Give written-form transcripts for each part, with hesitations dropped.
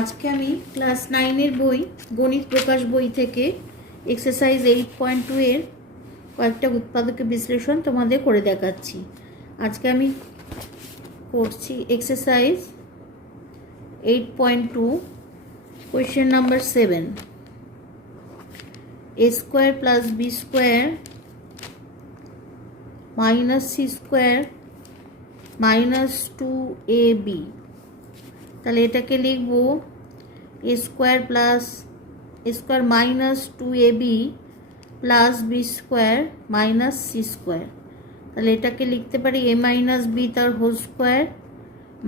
আজকে আমি ক্লাস 9 বই গণিত প্রকাশ বই থেকে এক্সারসাইজ 8.2 এর কয়েকটা উৎপাদকের বিশ্লেষণ তোমাদের করে দেখাচ্ছি। আজকে আমি করছি exercise 8.2 question number 7। a square plus B square minus C square minus 2ab, তাহলে এটাকে লিখব a square plus a square minus 2ab plus B square minus C square. তাহলে এটাকে লিখতে পারি a মাইনাস বি তার হোল স্কোয়ার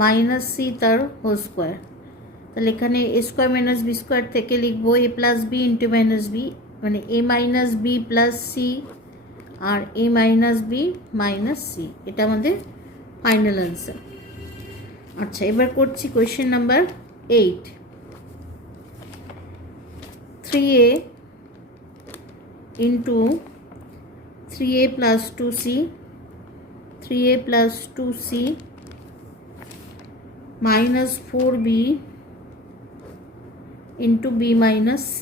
মাইনাস সি তার whole square. তাহলে এখানে a square minus B square থেকে লিখবো a plus B into minus B, মানে a minus B plus C আর a minus B minus C. এটা আমাদের ফাইনাল আনসার। আচ্ছা, এবার করছি question number 8। 3a into 3a plus 2c 3a plus 2c minus 4b into b minus c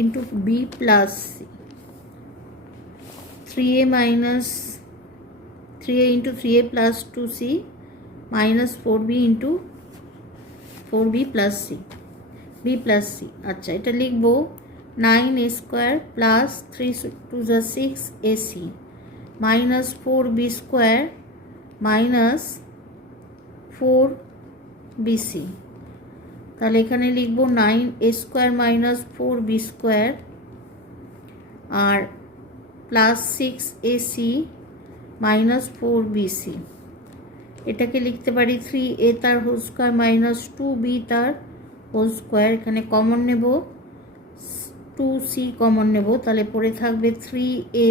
into b plus c। 3a minus 3a into 3a plus 2c minus 4b into 4b plus c b plus c। আচ্ছা, এটা লিখবো 9a square plus 3 2 6 ac minus 4b square minus 4bc। তাহলে এখানে লিখবো 9a square minus 4b square আর plus 6ac minus 4bc। এটাকে লিখতে পারি 3a তার হোল স্কোয়ার মাইনাস 2b তার হোল স্কোয়ার। এখানে কমন নেব 2c কমন নেব, তাহলে পড়ে থাকবে 3a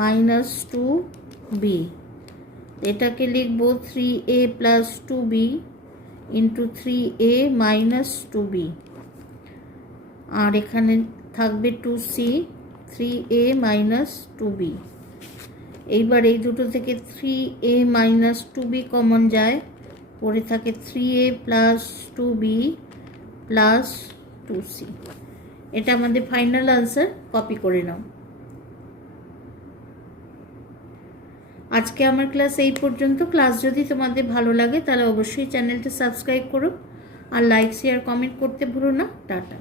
মাইনাস 2b। এটাকে লিখব 3a plus 2b into 3a minus 2b আর এখানে থাকবে 2c 3a মাইনাস 2b। এইবার এই দুটো থেকে 3a মাইনাস 2b কমন যায়, পড়ে থাকে 3a plus 2b plus 2c। এটা আমাদের ফাইনাল আনসার। কপি করে নাও। আজকে আমার ক্লাস এই পর্যন্ত। ক্লাস যদি তোমাদের ভালো লাগে তাহলে অবশ্যই চ্যানেলটা সাবস্ক্রাইব করো আর লাইক শেয়ার কমেন্ট করতে ভুলো না। টাটা।